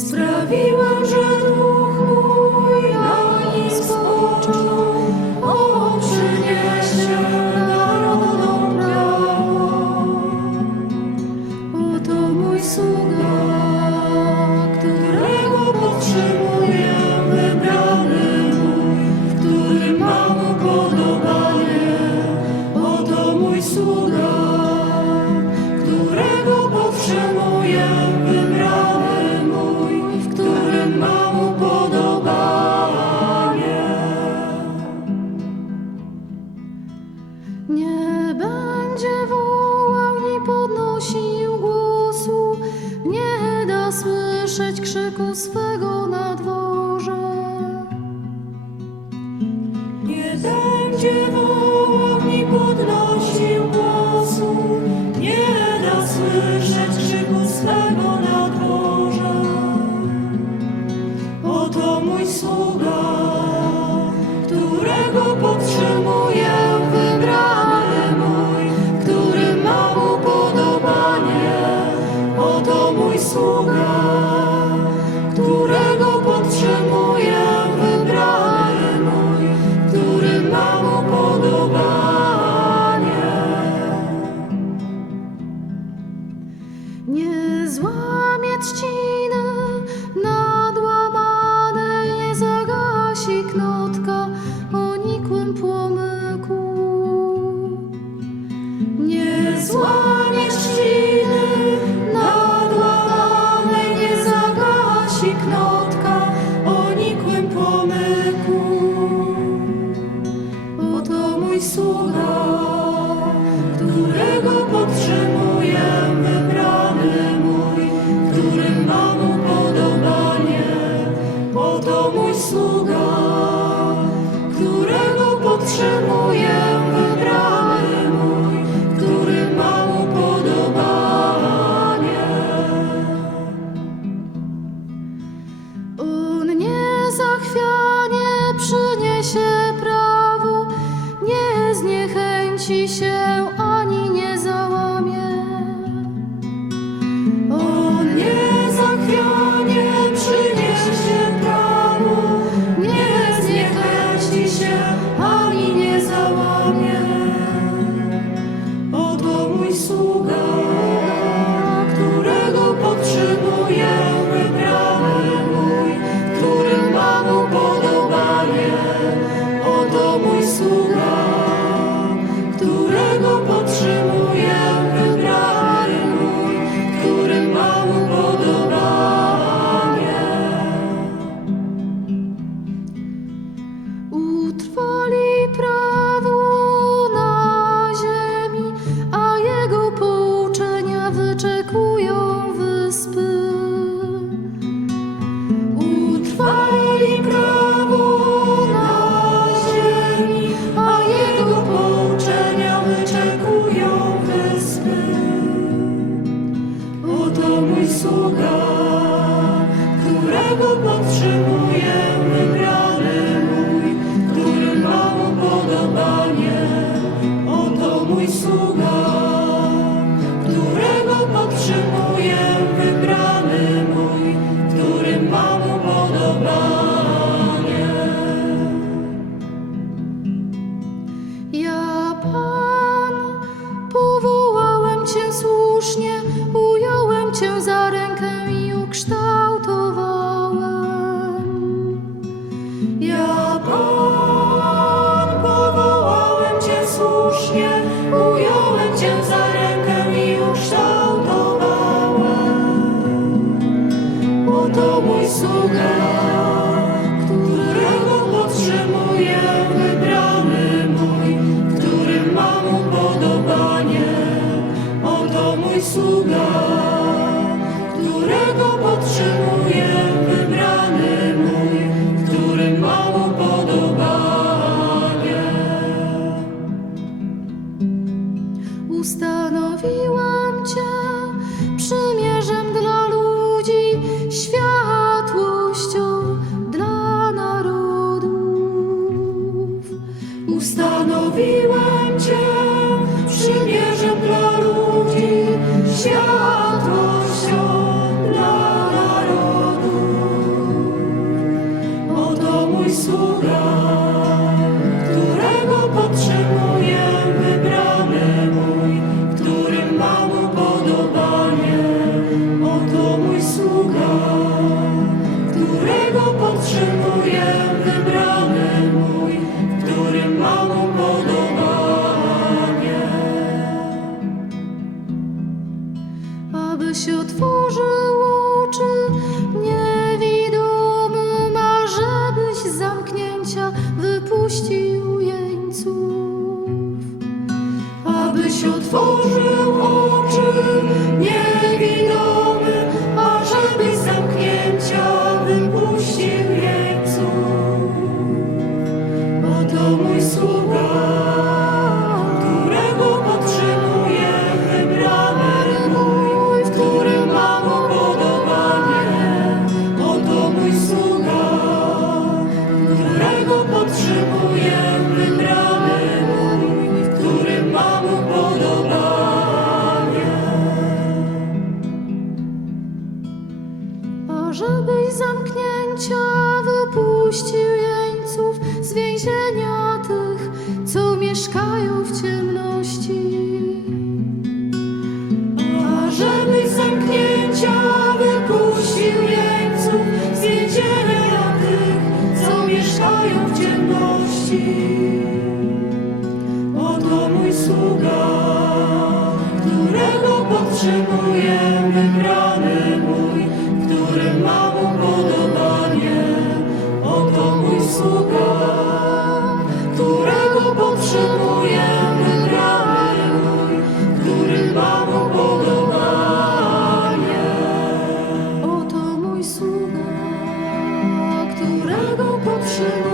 Sprawiłem, że duch mój na nim spoczął. O, przyniesie narodom prawo. Oto mój sługa, którego podtrzymuję, wybrany mój, w którym mam upodobanie. Oto mój sługa, którego podtrzymuję, wybrany mój, w którym mam upodobanie. Nie będzie wołał, nie podnosił głosu, nie da słyszeć krzyku swego na dworze. Nie będzie wołał, nie podnosił głosu, nie da słyszeć krzyku swego na dworze. Oto mój sługa, którego podtrzymuję, wybrany mój, w którym mam upodobanie. Oto mój sługa, którego podtrzymuję, wybrany mój, w którym mam upodobanie. Nie złamie trzciny nadłamane, nie zagasi knotka o nikłym płomyku. Nie złamie trzciny nadłamane, nie zagasi knotka o nikłym płomyku. Oto mój sługa, którego podtrzymuję, wybrany mój, w którym mam upodobanie. Oto mój sługa, którego podtrzymuję, wybrany mój, w którym mam upodobanie. On nie zachwianie, przyniesie prawo, nie zniechęci się ani nie załamie. On nie zachwianie, przyniesie prawo, nie zniechęci się ani nie załamie. Oto mój sługa, którego podtrzymuję, wybrany mój, w którym mam upodobanie. Oto mój sługa, którego podtrzymuję, wybrany mój, w którym mam upodobanie. Utrwali prawo na ziemi, a jego pouczenia wyczekują wyspy. Utrwali prawo na ziemi, a jego pouczenia wyczekują wyspy. Oto mój sługa, którego podtrzymuję, wybrany mój, w którym mam upodobanie. Oto mój sługa, którego podtrzymuję, wybrany mój, w którym mam upodobanie. Ja, Pan, powołałem Cię słusznie, ująłem Cię za rękę i ukształtowałem. Ja, Pan, powołałem Cię słusznie, ująłem Cię za rękę i ukształtowałem. Oto mój sługa, którego podtrzymuję, wybrany mój, w którym mam upodobanie. Oto mój sługa, którego podtrzymuję, wybrany mój, w którym mam upodobanie. Ustanowiłem Cię przymierzem dla ludzi, światłością dla narodów. Ustanowiłem Cię przymierzem dla ludzi, światłością dla narodów. potrzebuje, wybrany mój, w którym mam upodobanie. Abyś otworzył oczy niewidomym, a żebyś z zamknięcia wypuścił jeńców. Abyś otworzył oczy niewidomy, a żebyś z zamknięcia wypuścił jeńców. Oto mój sługa, którego potrzebuje, wybrany mój, w którym mam upodobanie. Oto mój sługa, którego potrzebuje, wybrany mój, w którym mam upodobanie. Ażebyś z zamknięcia wypuścił jeńców z więzienia tych, co mieszkają w ciemności. Ażebyś z zamknięcia wypuścił jeńców z więzienia tych, co mieszkają w ciemności. Oto mój sługa, którego potrzebuje, wybrany mój, w którym mam upodobanie. Oto mój sługa, którego potrzebuje, wybrany mój, w którym mam upodobanie. Oto mój sługa, którego potrzebuje.